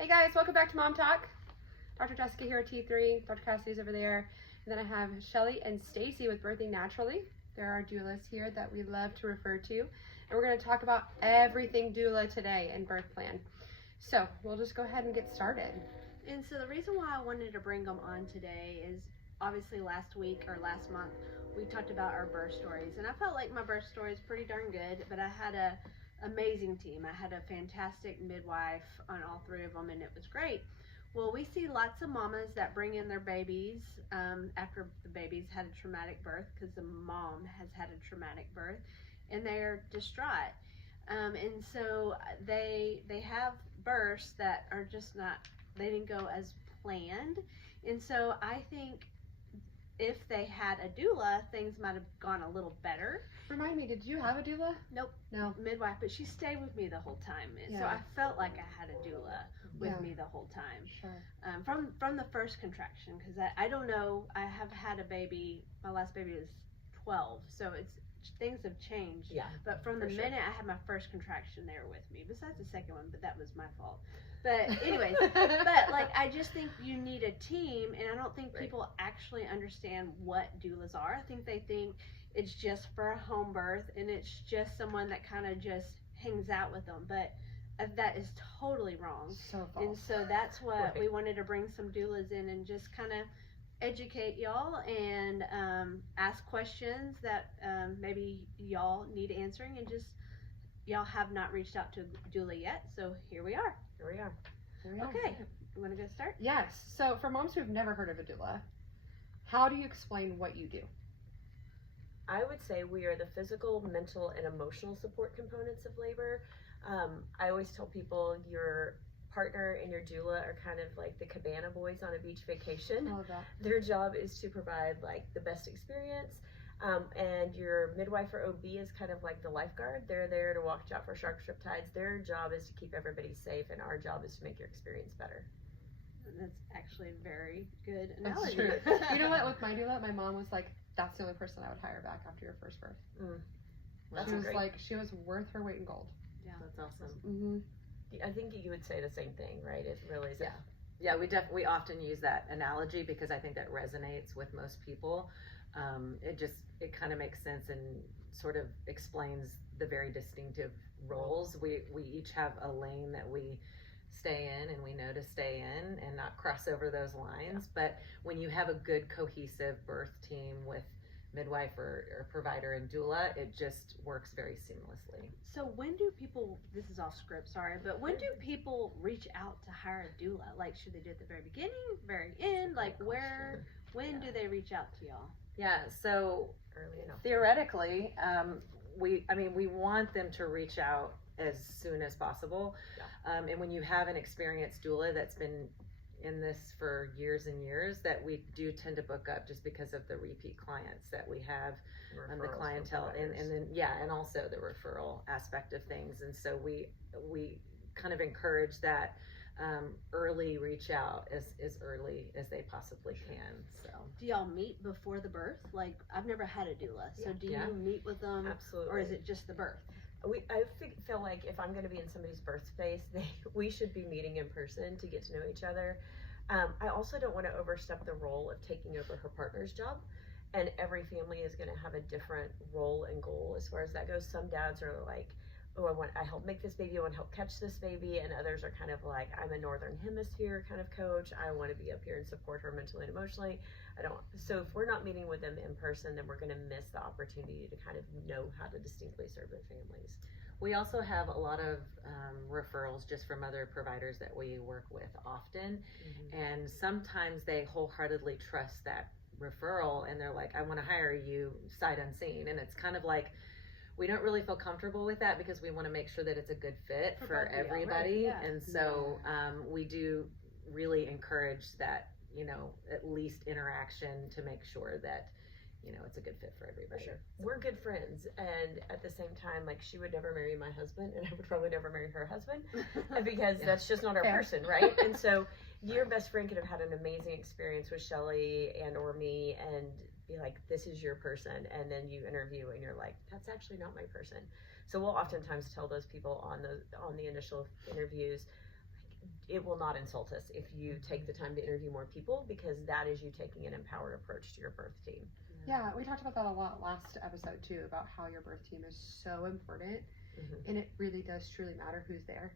Hey guys, welcome back to Mom Talk. Dr. Jessica here at T3, Dr. Cassidy's over there, and then I have Shelly and Stacy with Birthing Naturally. There are doulas here that we love to refer to, and we're going to talk about everything doula today and birth plan. So we'll just go ahead and get started. And so the reason why I wanted to bring them on today is obviously last week or last month we talked about our birth stories, and I felt like my birth story is pretty darn good, but I had a amazing team. I had a fantastic midwife on all three of them, and it was great. Well, we see lots of mamas that bring in their babies after the baby's had a traumatic birth, because the mom has had a traumatic birth, and they're distraught. And so they have births that are just not, they didn't go as planned. And so I think if they had a doula, things might have gone a little better. Remind me, did you have a doula? Nope. No. Midwife, but she stayed with me the whole time. And so Yeah. I felt like I had a doula with me the whole time. Sure. From the first contraction, because I don't know, I have had a baby, my last baby was 12, so things have changed. Yeah. But from the minute I had my first contraction, they were with me. Besides the second one, but that was my fault. But anyways, but like I just think you need a team, and I don't think people actually understand what doulas are. I think they think it's just for a home birth, and it's just someone that kind of just hangs out with them. But that is totally wrong. So false. And so that's what we wanted to bring some doulas in and just kind of educate y'all and ask questions that maybe y'all need answering, and just y'all have not reached out to a doula yet, so here we are. Here we are. Okay, you want to go start? Yes. So for moms who've never heard of a doula, how do you explain what you do? I would say we are the physical, mental, and emotional support components of labor. I always tell people your partner and your doula are kind of like the cabana boys on a beach vacation. I love that. Their job is to provide like the best experience. And your midwife or OB is kind of like the lifeguard. They're there to watch out for sharks, riptides. Their job is to keep everybody safe, and our job is to make your experience better. That's actually a very good analogy. That's true. You know what? With my doula, my mom was like, "That's the only person I would hire back after your first birth." That's she was great. like, she was worth her weight in gold. Yeah, That's awesome. Mm-hmm. I think you would say the same thing, right? It really is. Yeah, we often use that analogy because I think that resonates with most people. It kind of makes sense and sort of explains the very distinctive roles. We each have a lane that we stay in, and we know to stay in and not cross over those lines. But when you have a good cohesive birth team with midwife or provider and doula, it just works very seamlessly. So when do people, this is off script, sorry, but when do people reach out to hire a doula? Like, should they do it at the very beginning, very end? Like, when do they reach out to y'all? Yeah, so Early enough. theoretically, we want them to reach out as soon as possible. And when you have an experienced doula that's been in this for years and years, that we do tend to book up just because of the repeat clients that we have and the clientele, and then and also the referral aspect of things. And so we kind of encourage that early reach out as early as they possibly can. So Do y'all meet before the birth? Like, I've never had a doula, so do you meet with them? Absolutely. Or is it just the birth? I feel like if I'm going to be in somebody's birth space, we should be meeting in person to get to know each other. I also don't want to overstep the role of taking over her partner's job, and every family is going to have a different role and goal as far as that goes. Some dads are like, oh, I help make this baby, I want to help catch this baby, and others are kind of like, I'm a northern hemisphere kind of coach, I want to be up here and support her mentally and emotionally. So if we're not meeting with them in person, then we're going to miss the opportunity to kind of know how to distinctly serve their families. we also have a lot of referrals just from other providers that we work with often, and sometimes they wholeheartedly trust that referral, and they're like, I want to hire you sight unseen. And it's kind of like, we don't really feel comfortable with that because we want to make sure that it's a good fit for everybody. Right? And so we do really encourage that, at least interaction to make sure that, it's a good fit for everybody. Sure. We're good friends, and at the same time, like, she would never marry my husband, and I would probably never marry her husband, because that's just not our person, right? And so your best friend could have had an amazing experience with Shelly and or me, and be like, this is your person, and then you interview and you're like, that's actually not my person. So we'll oftentimes tell those people on the initial interviews, like, it will not insult us if you take the time to interview more people, because that is you taking an empowered approach to your birth team. Yeah, we talked about that a lot last episode too, about how your birth team is so important, and it really does truly matter who's there.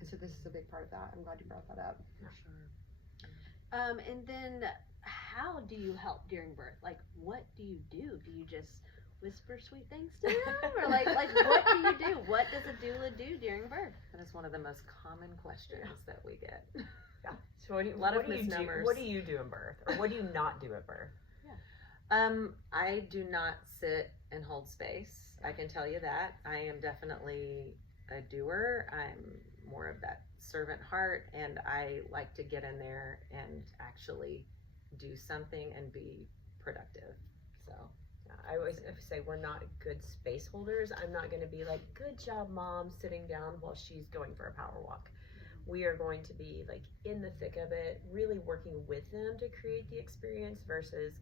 And so this is a big part of that. I'm glad you brought that up. For sure. And then how do you help during birth? Like, what do you do? Do you just whisper sweet things to them? Or like what do you do? What does a doula do during birth? That is one of the most common questions that we get. Yeah. So what do you, A lot of what do you do? misnomers. What do you do in birth, or what do you not do at birth? I do not sit and hold space. I can tell you that. I am definitely a doer. I'm more of that servant heart, and I like to get in there and actually do something and be productive. So I always say we're not good space holders. I'm not going to be like, good job, mom, sitting down while she's going for a power walk. We are going to be like in the thick of it, really working with them to create the experience versus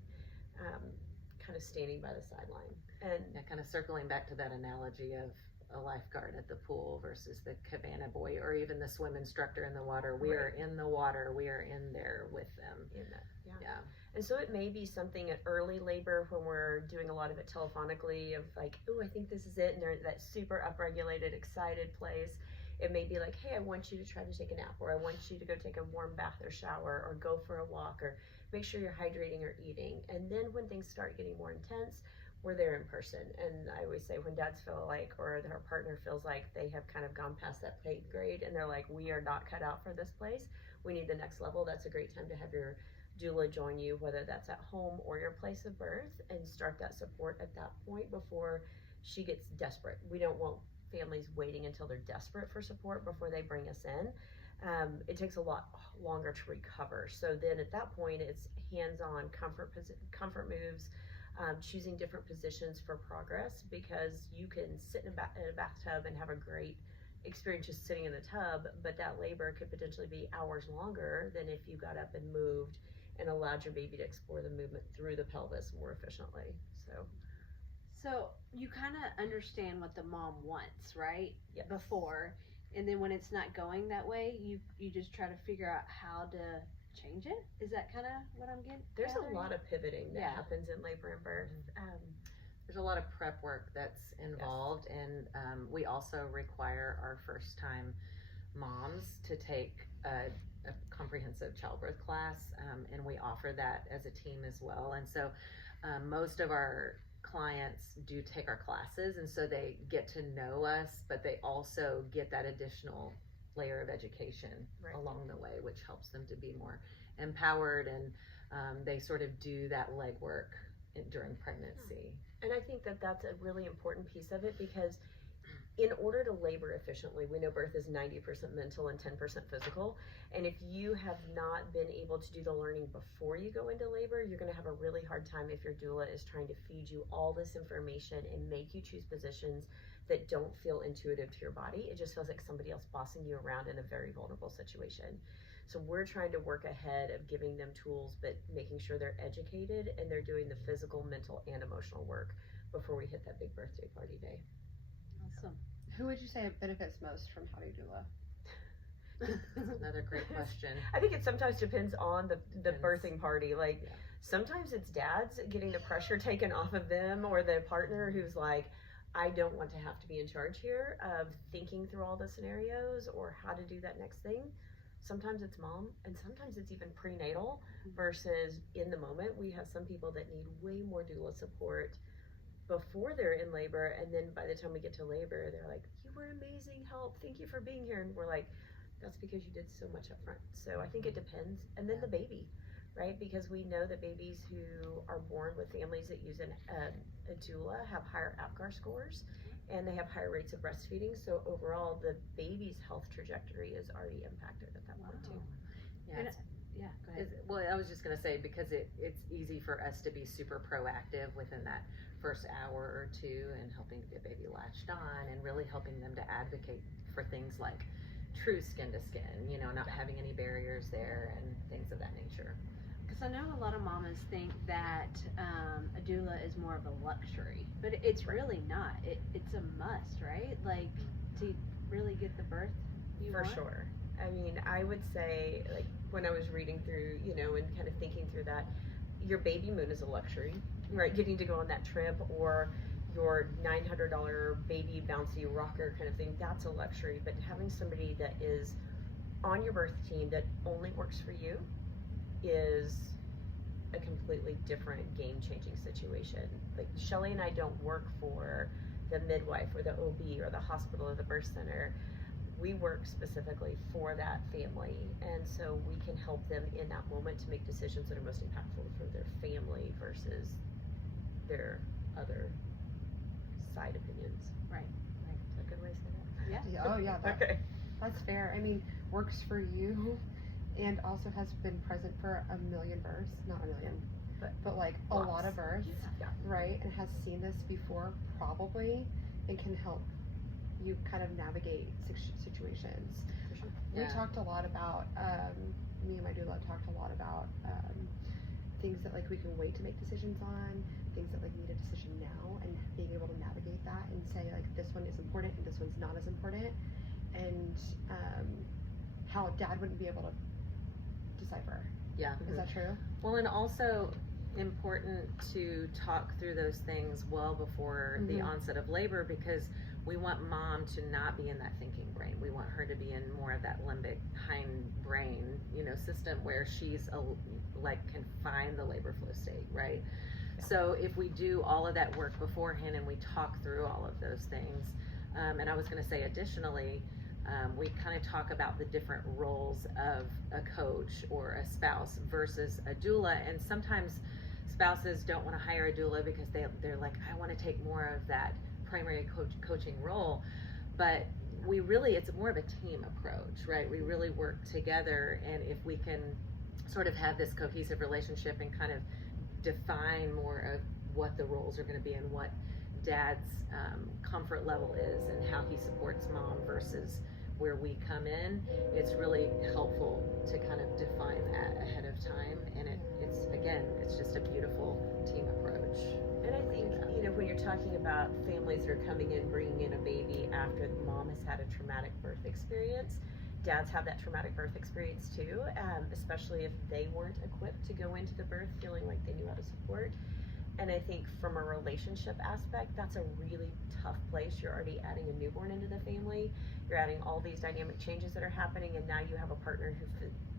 kind of standing by the sideline. And kind of circling back to that analogy of a lifeguard at the pool versus the cabana boy, or even the swim instructor in the water. We are in the water. We are in there with them. in that, Yeah. And so it may be something at early labor when we're doing a lot of it telephonically of like, oh, I think this is it. And they're that super upregulated, excited place. It may be like, hey, I want you to try to take a nap, or I want you to go take a warm bath or shower, or go for a walk, or make sure you're hydrating or eating. And then when things start getting more intense, we're there in person. And I always say when dads feel like, or their partner feels like they have kind of gone past that 8th grade and they're like, we are not cut out for this place, we need the next level, that's a great time to have your doula join you, whether that's at home or your place of birth, and start that support at that point before she gets desperate. We don't want families waiting until they're desperate for support before they bring us in. It takes a lot longer to recover. So then at that point, it's hands-on comfort moves, choosing different positions for progress, because you can sit in a bathtub and have a great experience just sitting in the tub, but that labor could potentially be hours longer than if you got up and moved and allowed your baby to explore the movement through the pelvis more efficiently. So you kind of understand what the mom wants, right? Yes. Before, and then when it's not going that way, you just try to figure out how to change it. Is that kind of what I'm getting? There's a lot of pivoting that Yeah. happens in labor and birth. There's a lot of prep work that's involved, and we also require our first-time moms to take a comprehensive childbirth class, and we offer that as a team as well. And so most of our clients do take our classes, and so they get to know us, but they also get that additional layer of education along the way, which helps them to be more empowered, and they sort of do that legwork during pregnancy. And I think that that's a really important piece of it, because in order to labor efficiently, we know birth is 90% mental and 10% physical. And if you have not been able to do the learning before you go into labor, you're going to have a really hard time if your doula is trying to feed you all this information and make you choose positions that don't feel intuitive to your body. It just feels like somebody else bossing you around in a very vulnerable situation. So we're trying to work ahead of giving them tools, but making sure they're educated and they're doing the physical, mental, and emotional work before we hit that big birthday party day. Awesome. Who would you say benefits most from having doula? That's another great question. I think it sometimes depends on the Depends. birthing party. Like sometimes it's dads getting the pressure taken off of them, or the partner who's like, I don't want to have to be in charge here of thinking through all the scenarios or how to do that next thing. Sometimes it's mom, and sometimes it's even prenatal versus in the moment. We have some people that need way more doula support before they're in labor, and then by the time we get to labor, they're like, you were amazing, help, thank you for being here. And we're like, that's because you did so much up front. So I think it depends. And then the baby, right? Because we know that babies who are born with families that use a doula have higher APGAR scores, and they have higher rates of breastfeeding. So overall, the baby's health trajectory is already impacted at that point too. Yeah, Yeah, go ahead. well, I was just going to say, because it's easy for us to be super proactive within that first hour or two, and helping to get baby latched on, and really helping them to advocate for things like true skin to skin, not having any barriers there and things of that nature. Because I know a lot of mamas think that a doula is more of a luxury, but it's really not. It's a must, right? Like to really get the birth you For want. sure. I mean, I would say, like, when I was reading through, you know, and kind of thinking through that, your baby moon is a luxury, right? Getting to go on that trip, or your $900 baby bouncy rocker kind of thing, that's a luxury. But having somebody that is on your birth team that only works for you is a completely different game-changing situation. Like, Shelly and I don't work for the midwife or the OB or the hospital or the birth center. We work specifically for that family, and so we can help them in that moment to make decisions that are most impactful for their family versus their other side opinions. Right. Is that a good way to say that? Yeah. Oh yeah, Okay. that's fair. I mean, works for you, and also has been present for a million births, not a million, but like a lot of births, Yeah. right? And has seen this before probably, and can help you kind of navigate situations. For sure. We Yeah. talked a lot about, me and my doula talked a lot about things that like we can wait to make decisions on, things that like need a decision now, and being able to navigate that and say like this one is important and this one's not as important, and how dad wouldn't be able to decipher. Yeah. Is that true? Well, and also important to talk through those things well before the Mhm. onset of labor, because we want mom to not be in that thinking brain. We want her to be in more of that limbic hindbrain, you know, system where she's can find the labor flow state, right? Yeah. So if we do all of that work beforehand and we talk through all of those things, and I was going to say additionally, we kind of talk about the different roles of a coach or a spouse versus a doula, and sometimes spouses don't want to hire a doula because they're like, I want to take more of that primary coaching role, but it's more of a team approach, right? We really work together, and if we can sort of have this cohesive relationship and kind of define more of what the roles are going to be and what dad's comfort level is and how he supports mom versus where we come in, it's really helpful to kind of define that ahead of time, and it's just a beautiful team approach. And I think, you know, when you're talking about families that are coming in, bringing in a baby after the mom has had a traumatic birth experience, dads have that traumatic birth experience too, especially if they weren't equipped to go into the birth feeling like they knew how to support. And I think from a relationship aspect, that's a really tough place. You're already adding a newborn into the family. You're adding all these dynamic changes that are happening, and now you have a partner who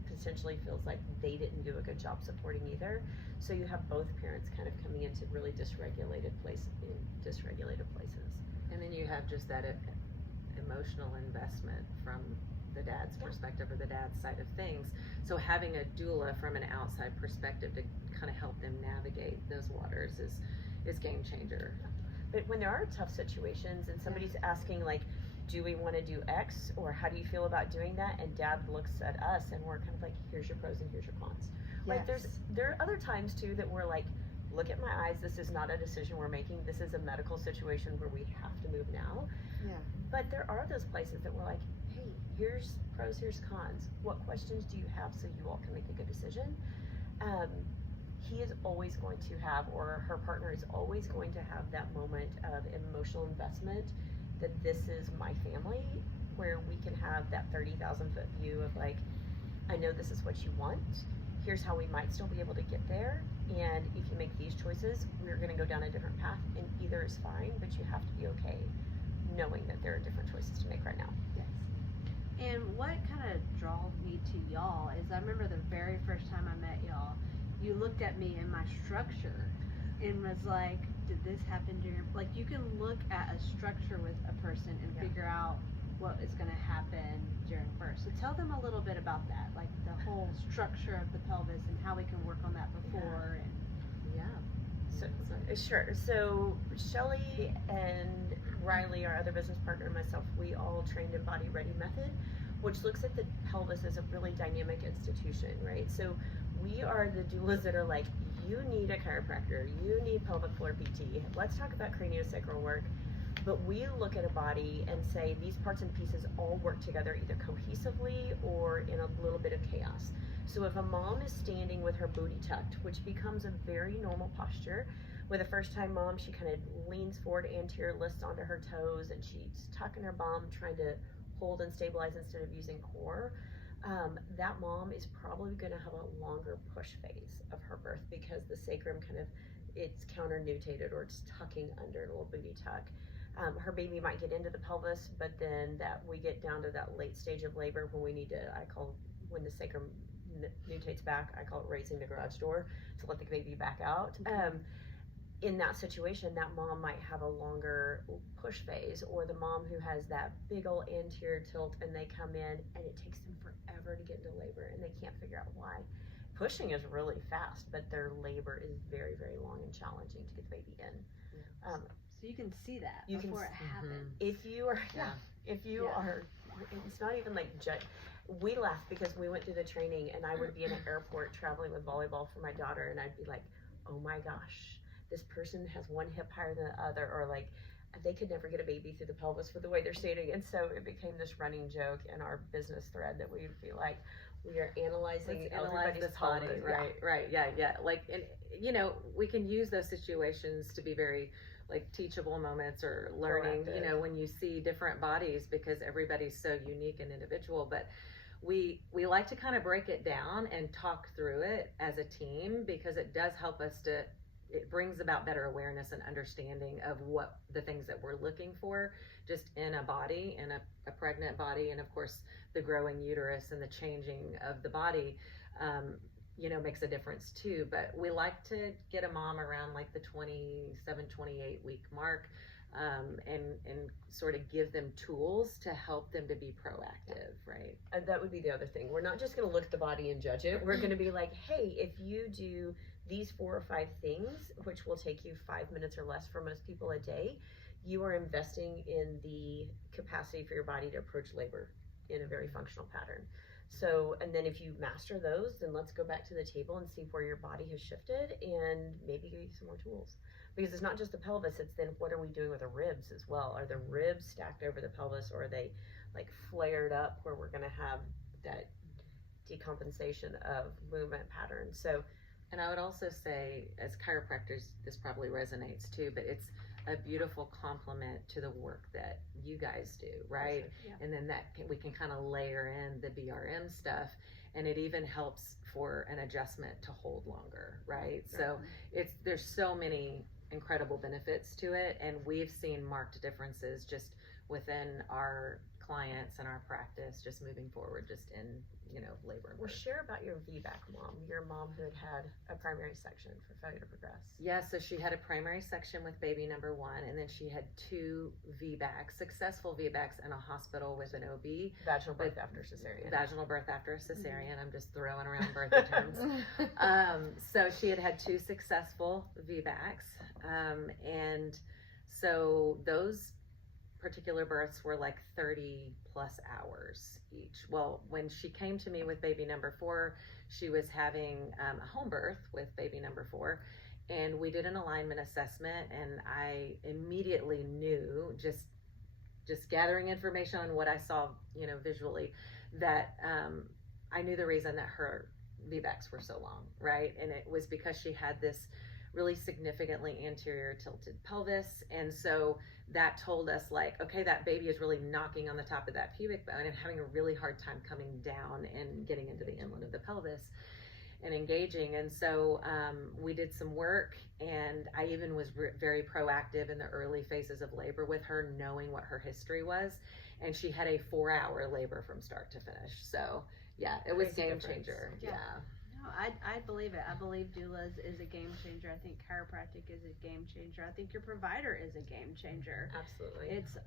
potentially feels like they didn't do a good job supporting either. So you have both parents kind of coming into really dysregulated places. And then you have just that emotional investment from the dad's perspective or the dad's side of things. So having a doula from an outside perspective to kind of help them navigate those waters is game changer. But when there are tough situations and somebody's asking like, do we want to do X, or how do you feel about doing that? And dad looks at us and we're kind of like, here's your pros and here's your cons. Right? There are other times too that we're like, look at my eyes, this is not a decision we're making, this is a medical situation where we have to move now. Yeah. But there are those places that we're like, hey, here's pros, here's cons. What questions do you have so you all can make a good decision? He is always going to have, or her partner is always going to have that moment of emotional investment that this is my family, where we can have that 30,000 foot view of like, I know this is what you want. Here's how we might still be able to get there. And if you make these choices, we're going to go down a different path, and either is fine, but you have to be okay knowing that there are different choices to make right now. Yes. And what kind of draws me to y'all is I remember the very first time I met y'all, you looked at me and my structure and was like, did this happen during, like you can look at a structure with a person and figure out what is going to happen during birth. So tell them a little bit about that, like the whole structure of the pelvis and how we can work on that before. Sure. So Shelly and Riley, our other business partner, and myself, we all trained in Body Ready Method, which looks at the pelvis as a really dynamic institution, right? So we are the doulas that are like, you need a chiropractor, you need pelvic floor PT, let's talk about craniosacral work. But we look at a body and say these parts and pieces all work together either cohesively or in a little bit of chaos. So if a mom is standing with her booty tucked, which becomes a very normal posture, with a first time mom, she kind of leans forward, anterior lifts onto her toes, and she's tucking her bum, trying to pulled and stabilized instead of using core, that mom is probably going to have a longer push phase of her birth because the sacrum it's counter-nutated, or it's tucking under a little booty tuck. Her baby might get into the pelvis, but then we get down to that late stage of labor when we need to, when the sacrum nutates back, I call it raising the garage door to let the baby back out. In that situation, that mom might have a longer push phase, or the mom who has that big old anterior tilt and they come in and it takes them forever to get into labor and they can't figure out why. Pushing is really fast, but their labor is very, very long and challenging to get the baby in. So you can see that You before can it happens. If you are, it's not even like we laugh because we went through the training and I would be in an airport traveling with volleyball for my daughter and I'd be like, oh my gosh, this person has one hip higher than the other, or like they could never get a baby through the pelvis for the way they're standing. And so it became this running joke in our business thread that we would be like, we are analyzing everybody's this body, pelvis. right, yeah. Like, and we can use those situations to be very like teachable moments or learning, Proactive. When you see different bodies, because everybody's so unique and individual. But we like to kind of break it down and talk through it as a team, because it does help us it brings about better awareness and understanding of what the things that we're looking for just in a body, in a pregnant body, and of course the growing uterus and the changing of the body makes a difference too. But we like to get a mom around like the 27-28 week mark, and sort of give them tools to help them to be proactive, right? And that would be the other thing. We're not just going to look at the body and judge it. We're going to be like, hey, if you do these 4 or 5 things, which will take you 5 minutes or less for most people a day, you are investing in the capacity for your body to approach labor in a very functional pattern. So, and then if you master those, then let's go back to the table and see where your body has shifted and maybe give you some more tools. Because it's not just the pelvis, it's then what are we doing with the ribs as well? Are the ribs stacked over the pelvis, or are they like flared up where we're going to have that decompensation of movement patterns? So, and I would also say, as chiropractors, this probably resonates too, but it's a beautiful complement to the work that you guys do, right? Yeah. And then we can kind of layer in the BRM stuff, and it even helps for an adjustment to hold longer, right? So there's so many incredible benefits to it, and we've seen marked differences just within our clients and our practice just moving forward just in labor and well, birth. share about your VBAC mom, your mom who had a primary section for failure to progress. Yeah, so she had a primary section with baby number 1, and then she had 2 VBACs, successful VBACs in a hospital with an OB. Vaginal birth after cesarean. Vaginal birth after a cesarean. I'm just throwing around birthing terms. So she had 2 successful VBACs, and so those particular births were like 30 plus hours each. Well, when she came to me with baby number 4, she was having a home birth with baby number 4, and we did an alignment assessment, and I immediately knew, just gathering information on what I saw visually, that I knew the reason that her VBACs were so long, right? And it was because she had this really significantly anterior tilted pelvis, and so that told us like, okay, that baby is really knocking on the top of that pubic bone and having a really hard time coming down and getting into the inlet of the pelvis and engaging. And so we did some work, and I even was very proactive in the early phases of labor with her, knowing what her history was, and she had a 4-hour labor from start to finish. So yeah, it was game changer. Yeah. No, I believe it. I believe doulas is a game changer. I think chiropractic is a game changer. I think your provider is a game changer. Absolutely. It's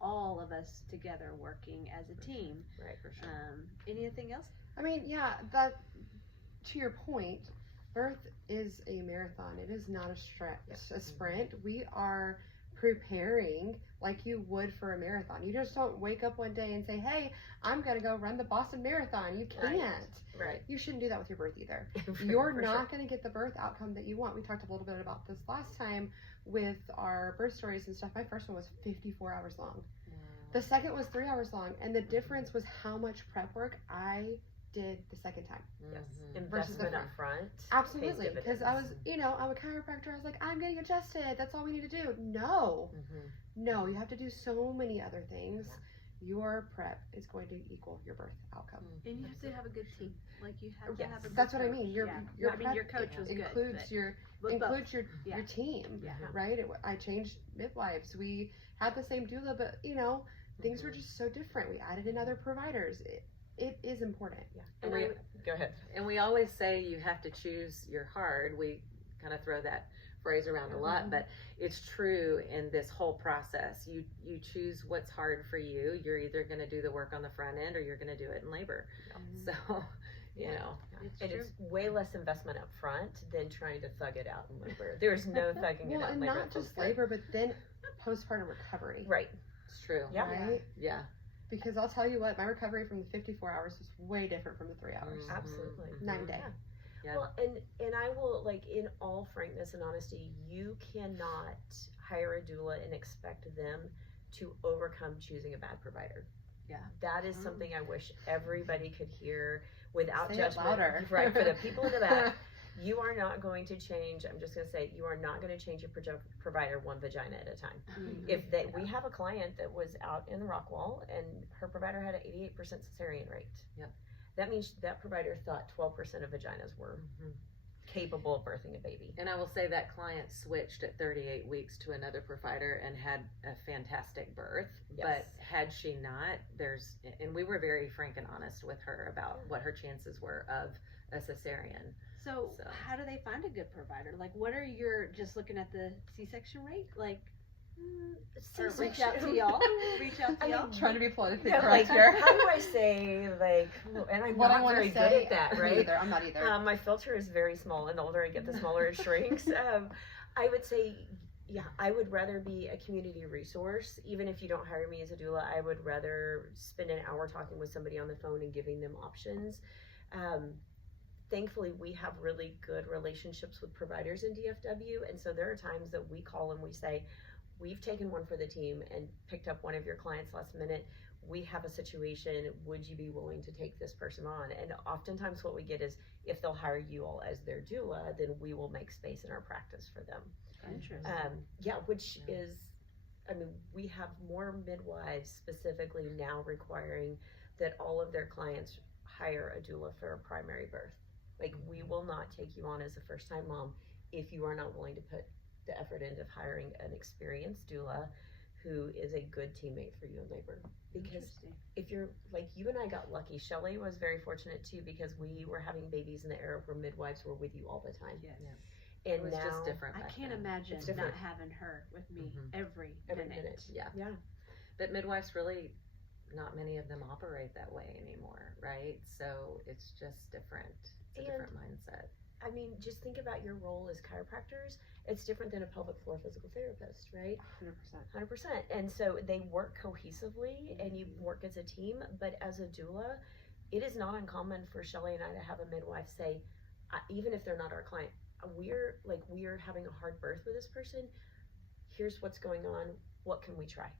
all of us together working as a team. Right, for sure. Anything else? I mean, yeah, that, to your point, birth is a marathon. It is not a sprint. We are preparing like you would for a marathon. You just don't wake up one day and say, hey, I'm going to go run the Boston Marathon. You can't. Right. You shouldn't do that with your birth either. For You're sure. not going to get the birth outcome that you want. We talked a little bit about this last time with our birth stories and stuff. My first one was 54 hours long. Wow. The second was 3 hours long. And the difference was how much prep work I did the second time. Yes. Mhm. Versus the Investment front. up front. Absolutely. pays Because I was, dividends. I'm a chiropractor. I was like, I'm getting adjusted. That's all we need to do. No. Mhm. No, you have to do so many other things. your prep is going to equal your birth outcome. And you have to have a good team. Like you have to Yes. have a good That's what I coach. mean. Your I mean, prep your coach was good. includes but your with both. includes your Yeah. your team, Yeah. right? I changed midwives. We had the same doula, but things were just so different. We added in other providers. It is important. Yeah. And And we, go ahead. and we always say you have to choose your hard. We kind of throw that phrase around a lot, but it's true in this whole process. You choose what's hard for you. You're either going to do the work on the front end or you're going to do it in labor. So, you know. It's And true. it's way less investment up front than trying to thug it out in labor. There's no thugging it Well, out in and labor. not just labor, but then postpartum recovery, Right. It's true. Yeah. right? Yeah. Because I'll tell you what, my recovery from the 54 hours was way different from the 3 hours. Mhm. Absolutely. Night and day. Yeah. Well, and I will, like, in all frankness and honesty, you cannot hire a doula and expect them to overcome choosing a bad provider. Yeah. That is something I wish everybody could hear without Say it judgment. louder. Right, for the people in the back, you are not going to change, I'm just going to say, you are not going to change your provider one vagina at a time. If we have a client that was out in Rockwall and her provider had an 88% cesarean rate. Yep. That means that provider thought 12% of vaginas were capable of birthing a baby. And I will say that client switched at 38 weeks to another provider and had a fantastic birth. Yes. But had she not, and we were very frank and honest with her about what her chances were of a cesarean. So, So. how do they find a good provider? Like, what are your, just looking at the C-section rate? Like, or reach out to y'all? Reach out to I mean, y'all? Trying to be politically Yeah, correct like, here. how do I say, like, and I'm What I not want very to say, good at that, me right? either. I'm not either. My filter is very small, and the older I get, the smaller it shrinks. I would say, yeah, I would rather be a community resource. Even if you don't hire me as a doula, I would rather spend an hour talking with somebody on the phone and giving them options. Thankfully, we have really good relationships with providers in DFW, and so there are times that we call and we say, we've taken one for the team and picked up one of your clients last minute. We have a situation. Would you be willing to take this person on? And oftentimes what we get is, if they'll hire you all as their doula, then we will make space in our practice for them. Interesting. Which is, I mean, we have more midwives specifically now requiring that all of their clients hire a doula for a primary birth. Like, we will not take you on as a first-time mom if you are not willing to put the effort into hiring an experienced doula who is a good teammate for you in labor. Because if you're, like, you and I got lucky. Shelley was very fortunate too, because we were having babies in the era where midwives were with you all the time. Yes. It And was now, just different. I back can't then. imagine It's not different. having her with me every every minute. minute. Yeah. Yeah. But midwives really, not many of them operate that way anymore, right? So it's just different. It's a And- different mindset. I mean, just think about your role as chiropractors. It's different than a pelvic floor physical therapist, right? 100%. 100%. And so they work cohesively and you work as a team. But as a doula, it is not uncommon for Shelley and I to have a midwife say, even if they're not our client, we are having a hard birth with this person. Here's what's going on. What can we try?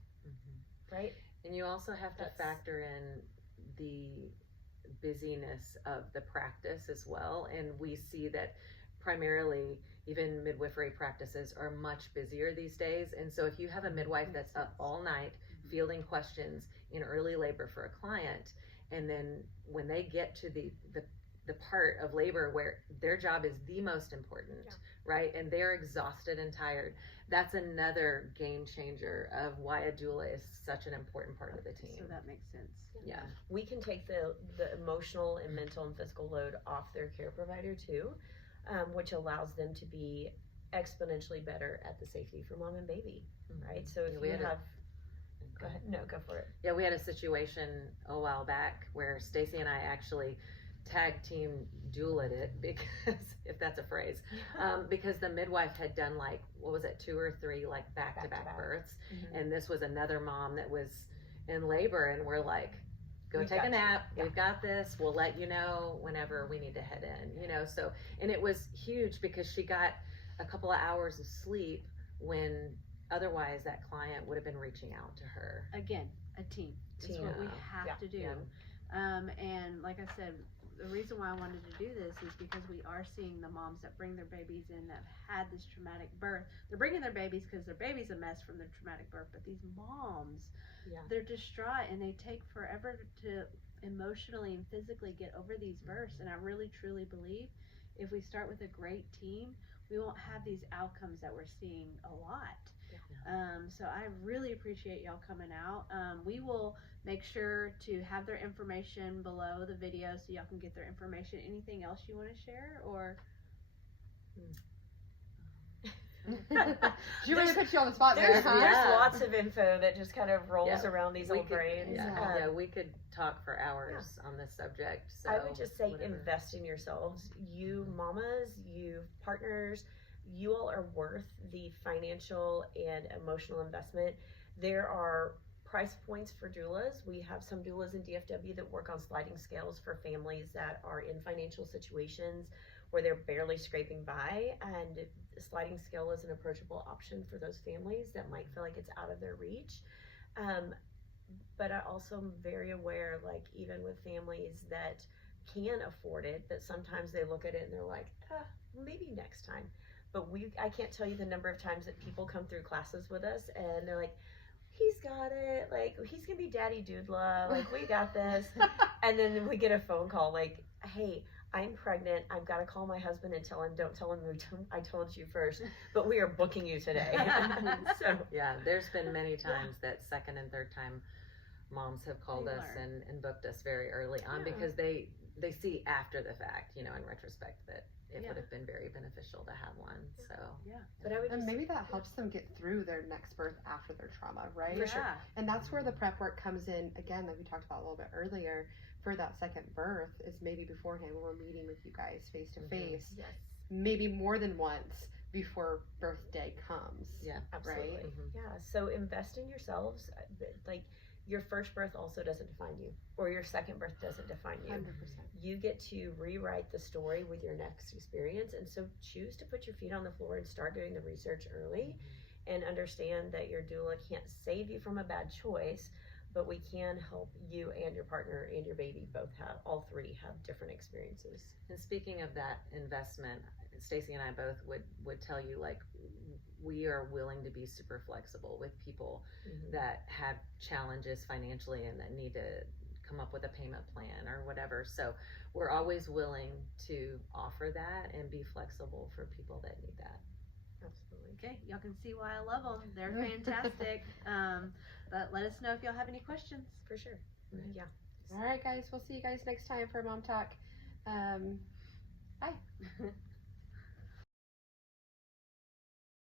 Right? And you also have to That's- factor in the busyness of the practice as well. And we see that primarily even midwifery practices are much busier these days. And so if you have a midwife that's up all night fielding questions in early labor for a client, and then when they get to the part of labor where their job is the most important, right? And they're exhausted and tired. That's another game changer of why a doula is such an important part of the team. So that makes sense. Yeah. We can take the emotional and mental and physical load off their care provider too, which allows them to be exponentially better at the safety for mom and baby, right? So if Yeah, we you had have, go ahead, no, go for it. Yeah, we had a situation a while back where Stacy and I actually tag team doulaed it, because if that's a phrase, because the midwife had done 2 or 3 back-to-back births, and this was another mom that was in labor, and we're like, go We've take got a you. nap. Yeah. We've got this. We'll let you know whenever we need to head in, so, and it was huge because she got a couple of hours of sleep when otherwise that client would have been reaching out to her. Again, a team. That's what we have to do. Yeah. And like I said, the reason why I wanted to do this is because we are seeing the moms that bring their babies in that have had this traumatic birth. They're bringing their babies because their baby's a mess from their traumatic birth, but these moms, Yeah. they're distraught and they take forever to emotionally and physically get over these births. And I really truly believe if we start with a great team, we won't have these outcomes that we're seeing a lot. So I really appreciate y'all coming out. We will make sure to have their information below the video so y'all can get their information. Anything else you want to share, or? She really put you on the spot there, There's, huh? there's Yeah. lots of info that just kind of rolls Yeah. around these We old could- brains. Yeah. Yeah, we could talk for hours on this subject. So I would just say whatever. invest in yourselves. You mamas, you partners, you all are worth the financial and emotional investment. There are price points for doulas. We have some doulas in DFW that work on sliding scales for families that are in financial situations where they're barely scraping by, and the sliding scale is an approachable option for those families that might feel like it's out of their reach. But I also am very aware, like even with families that can afford it, that sometimes they look at it and they're like, maybe next time. But I can't tell you the number of times that people come through classes with us and they're like, he's got it, like he's gonna be daddy doodla, like we got this. And then we get a phone call like, hey, I'm pregnant, I've got to call my husband and tell him, don't tell him I told you first, but we are booking you today. So Yeah, there's been many times that second and third time moms have called They us learn. and booked us very early on Yeah. because they see after the fact, in retrospect, that it Yeah. would have been very beneficial to have one. So but I would And just, maybe that helps them get through their next birth after their trauma, right? For sure. And that's where the prep work comes in, again, like we talked about a little bit earlier, for that second birth is maybe beforehand when we're meeting with you guys face to face, yes, maybe more than once before birthday comes. Yeah. absolutely. Right? Mhm. Yeah, so invest in yourselves. Like your first birth also doesn't define you, or your second birth doesn't define you. 100%. You get to rewrite the story with your next experience, and so choose to put your feet on the floor and start doing the research early, and understand that your doula can't save you from a bad choice, but we can help you and your partner and your baby all three have different experiences. And speaking of that investment, Stacy and I both would tell you, like, we are willing to be super flexible with people that have challenges financially and that need to come up with a payment plan or whatever. So we're always willing to offer that and be flexible for people that need that. Absolutely. Okay, y'all can see why I love them. They're fantastic. But let us know if y'all have any questions. For sure. Yeah. All right, guys, we'll see you guys next time for Mom Talk. Bye.